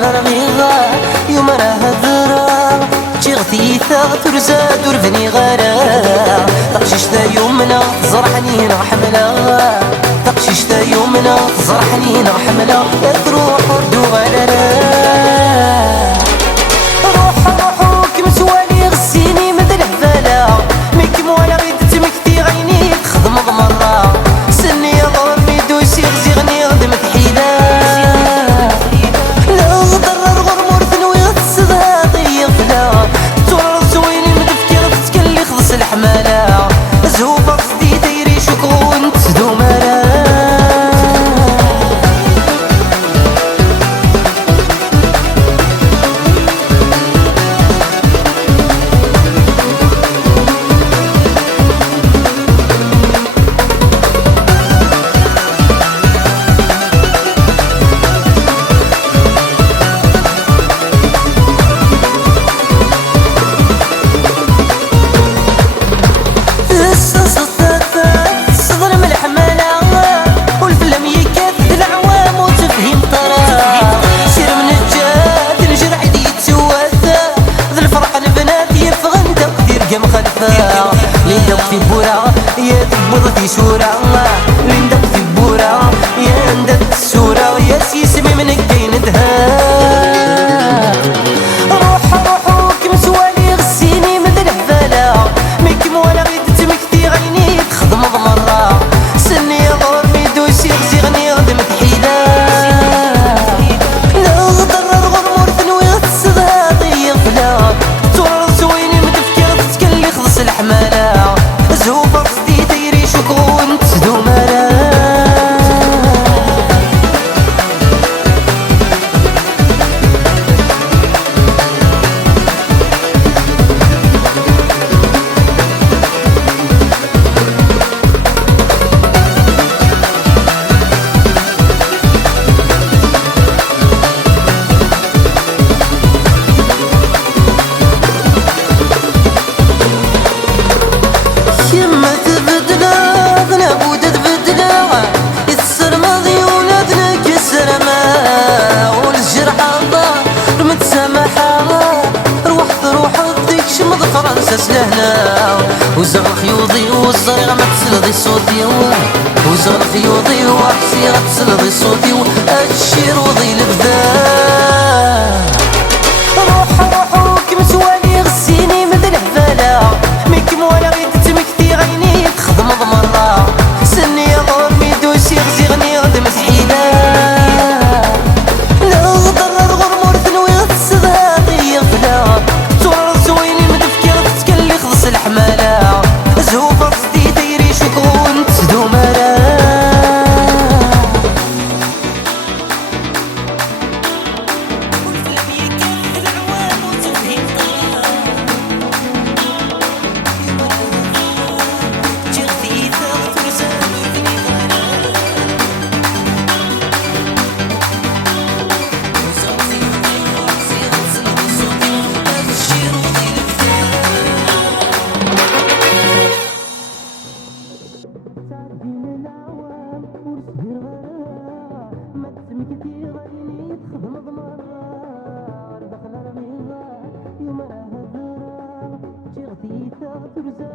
دخل رميغا يوم راه هذرا تشغتي ترزا درفني غرا تقشيش تا يومنا زرحني نحملا تقشيش تا يومنا زرحني نحملا تروح وردو غرا لين في بورا يا تبوض في سورة لين في بورا يا ندت السورة يا سيسمي من كاين دها روحو كم سوالي غسيني من الهبالة ميكم ولا غيد تمكتي غيني تخدم ضمرة سني غورمي دوسي غزيغني غدمت حيلة لا غضرر غرمور ثنوي غتسدها ضيق فلا تورر زويني مدفكر تتكلي خلص الحمالة زوفا قصدي تيري شكون تسدو مالا فرنسا سلهنا وزغ خيوضي والزريغة ما تسلضي صوتي وزغ خيوضي وحسي غتسلضي صوتي الشير وضي لبدا روحو كم سوالي غسيني مد الهبالة ميكم ولا غيد تمكتي غيني تخدم ضمرة سني غورمي دوسي غزيغني غدمت حيلة لا غضرر غرمور ثنوي غتسدها ضيق فلا الحمالة زوفا قصدي تيري شكون تسدو مالا يوم راه هذرا شي غثيثة ترزا